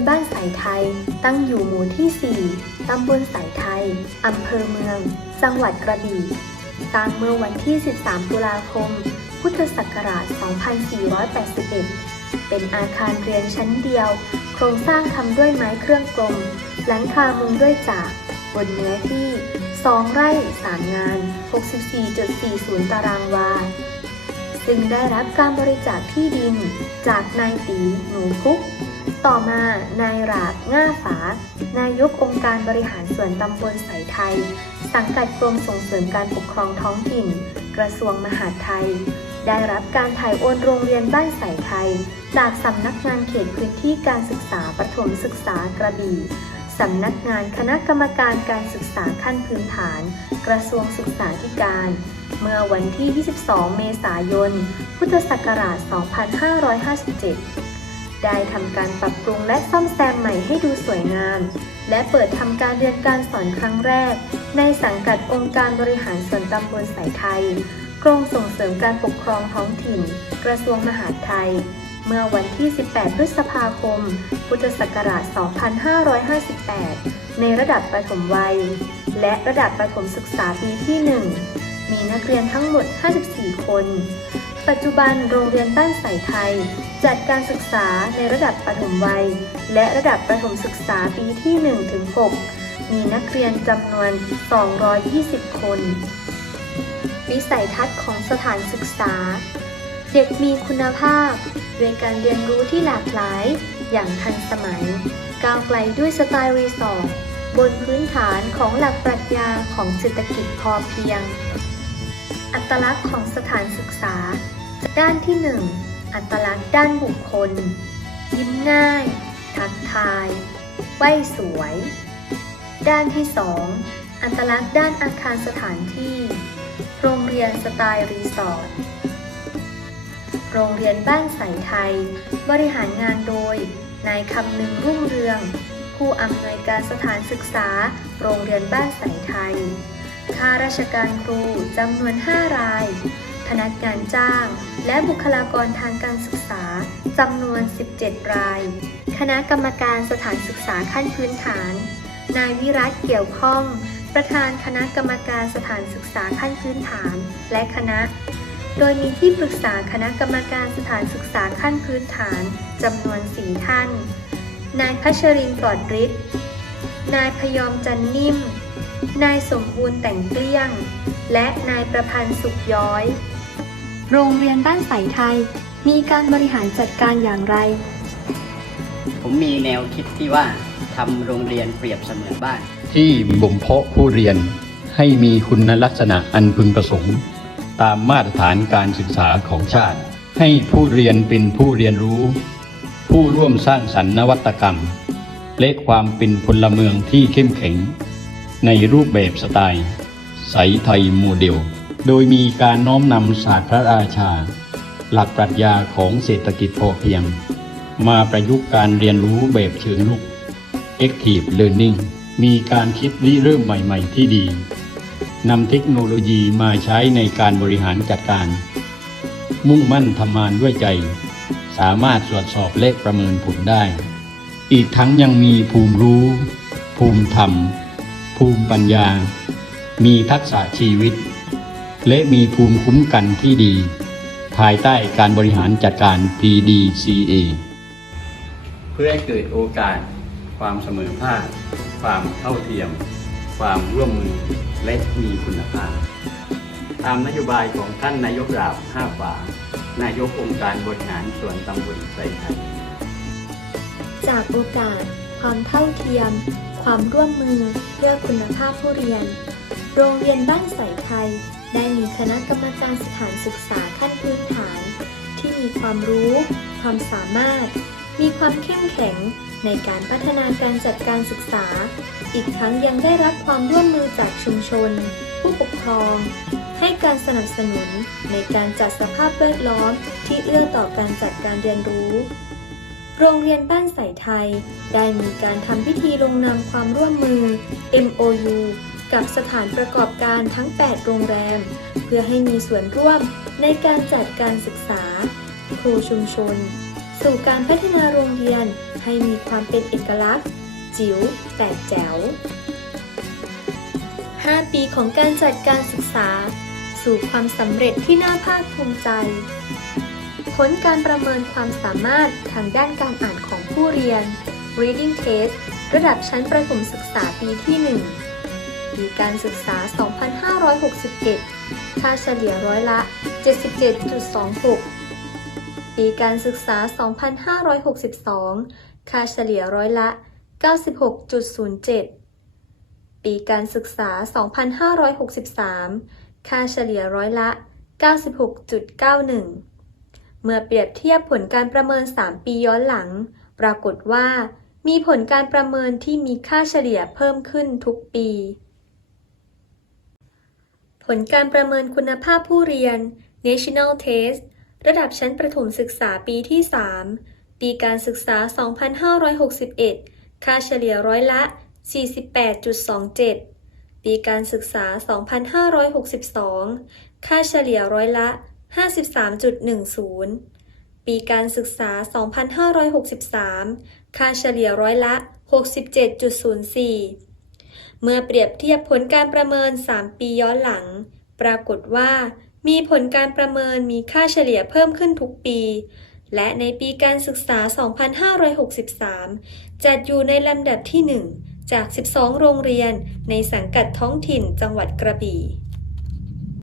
เรียนบ้านสายไทย ตั้งอยู่หมู่ที่ 4 ตำบลสายไทย อำเภอเมือง จังหวัดกระบี่ สร้างเมื่อวันที่ 13 ตุลาคม พุทธศักราช 2481 เป็นอาคารเรียนชั้นเดียว โครงสร้างทำด้วยไม้เครื่องกลม หลังคามุงด้วยจาก บนเนื้อที่ 2 ไร่ 3 งาน 64.40 ตารางวาซึ่งได้รับการบริจาคที่ดิน จากนายตีหนูพุก ต่อมานายราบง่าฝา นายกองค์การบริหารส่วนตำบลสายไทย สังกัดกรมส่งเสริมการปกครองท้องถิ่น กระทรวงมหาดไทย ได้รับการถ่ายโอนโรงเรียนบ้านสายไทย จากสำนักงานเขตพื้นที่การศึกษาประถมศึกษากระบี่สำนักงานคณะกรรมการการศึกษาขั้นพื้นฐาน กระทรวงศึกษาธิการ เมื่อวันที่ 22 เมษายน พุทธศักราช 2557 ได้ทำการปรับปรุงและซ่อมแซมใหม่ให้ดูสวยงาม และเปิดทำการเรียนการสอนครั้งแรก ในสังกัดองค์การบริหารส่วนตำบลสายไทย กรมส่งเสริมการปกครองท้องถิ่น กระทรวงมหาดไทย เมื่อวันที่ 18 พฤษภาคม พุทธศักราช 2558 ในระดับประถมวัย และระดับประถมศึกษาปีที่ 1 มีนักเรียนทั้งหมด 54 คน ปัจจุบันโรงเรียนบ้านสายไทย จัดการศึกษาในระดับประถมวัย และระดับประถมศึกษาปีที่1ถึง6มีนักเรียนจำนวน 220 คน วิสัยทัศน์ของสถานศึกษา เด็กมีคุณภาพด้วยการเรียนรู้ที่หลากหลาย อย่างทันสมัย ก้าวไกลด้วยสไตล์รีสอร์ทบนพื้นฐานของหลักปรัชญาของเศรษฐกิจพอเพียง อัตลักษณ์ของสถานศึกษา ด้านที่ 1 อัตลักษณ์ด้านบุคคล ยิ้มง่าย ทักทายไหวสวย ด้านที่ 2 อัตลักษณ์ด้านอาคารสถานที่ โรงเรียนสไตล์รีสอร์ท โรงเรียนบ้านสายไทย บริหารงานโดย นายคำนึงรุ่งเรือง ผู้อำนวยการสถานศึกษา โรงเรียนบ้านสายไทย ข้าราชการครูจำนวน 5 ราย พนักงานจ้าง และบุคลากรทางการศึกษาจำนวน 17 ราย คณะกรรมการสถานศึกษาขั้นพื้นฐาน นายวิรัตเกี่ยวข้อง ประธานคณะกรรมการสถานศึกษาขั้นพื้นฐาน และคณะ โดยมีที่ปรึกษาคณะกรรมการสถานศึกษาขั้นพื้นฐานจำนวนส4ท่าน นายพัชรินปลอดฤทธิ์ นายพยอมจันนิ่ม นายสมบูรณ์แต่งเกลี้ยง และนายประพันธ์สุขย้อย โรงเรียนบ้านสายไทย มีการบริหารจัดการอย่างไร ผมมีแนวคิดที่ว่าทำโรงเรียนเปรียบเสมือนบ้าน ที่บ่มเพาะผู้เรียนให้มีคุณลักษณะอันพึงประสงค์ ตามมาตรฐานการศึกษาของชาติ ให้ผู้เรียนเป็นผู้เรียนรู้ ผู้ร่วมสร้างสรรค์นวัตกรรม และความเป็นพลเมืองที่เข้มแข็ง ในรูปแบบสไตล์ ใสไทยโมเดล โดยมีการน้อมนำศาสตร์พระราชา หลักปรัชญาของเศรษฐกิจพอเพียง มาประยุกต์การเรียนรู้แบบเชิงลุก Active Learning มีการคิดริเริ่มใหม่ๆที่ดีนำเทคโนโลยีมาใช้ในการบริหารจัดการ มุ่งมั่นทำงานด้วยใจ สามารถตรวจสอบและประเมินผลได้ อีกทั้งยังมีภูมิรู้ ภูมิธรรม ภูมิปัญญา มีทักษะชีวิต และมีภูมิคุ้มกันที่ดี ภายใต้การบริหารจัดการ PDCA เพื่อให้เกิดโอกาส ความเสมอภาค ความเท่าเทียม ความร่วมมือและมีคุณภาพ ตามนโยบายของท่านนายกราบห้าฝานายกองค์การบริหารส่วนตำบลไซไทยจากโอกาส ความเท่าเทียม ความร่วมมือเพื่อคุณภาพผู้เรียน โรงเรียนบ้านใสไทย ได้มีคณะกรรมการสถานศึกษาขั้นพื้นฐาน ที่มีความรู้ ความสามารถ มีความเข้มแข็งในการพัฒนาการจัดการศึกษา อีกทั้งยังได้รับความร่วมมือจากชุมชน ผู้ปกครอง ให้การสนับสนุนในการจัดสภาพแวดล้อมที่เอื้อต่อการจัดการเรียนรู้ โรงเรียนบ้านใสไทย ได้มีการทำพิธีลงนามความร่วมมือ MOU กับสถานประกอบการทั้ง 8 โรงแรม เพื่อให้มีส่วนร่วมในการจัดการศึกษา ครูชุมชนสสู่การพัฒนาโรงเรียนให้มีความเป็นเอกลักษณ์ จิ๋วแต่แจ๋ว 5 ปีของการจัดการศึกษา สู่ความสำเร็จที่น่าภาคภูมิใจ ผลการประเมินความสามารถทางด้านการอ่านของผู้เรียน Reading Test ระดับชั้นประถมศึกษาปีที่ 1 ปีการศึกษา 2561 ค่าเฉลี่ยร้อยละ 77.26 ปีการศึกษา 2562 ค่าเฉลี่ยร้อยละ 96.07 ปีการศึกษา 2563 ค่าเฉลี่ยร้อยละ 96.91 เมื่อเปรียบเทียบผลการประเมิน 3 ปีย้อนหลัง ปรากฏว่ามีผลการประเมินที่มีค่าเฉลี่ยเพิ่มขึ้นทุกปี ลการประเมินคุณภาพผู้เรียน National Test ระดับชั้นประถมศึกษาปีที่ 3 ปีการศึกษา 2561 ค่าเฉลี่ยร้อยละ 48.27 ปีการศึกษา 2562 ค่าเฉลี่ยร้อยละ 53.10 ปีการศึกษา 2563 ค่าเฉลี่ยร้อยละ 67.04 เมื่อเปรียบเทียบผลการประเมิน 3 ปีย้อนหลัง ปรากฏว่ามีผลการประเมินมีค่าเฉลี่ยเพิ่มขึ้นทุกปี และในปีการศึกษา 2563 จัดอยู่ในลำดับที่ 1 จาก 12 โรงเรียนในสังกัดท้องถิ่นจังหวัดกระบี่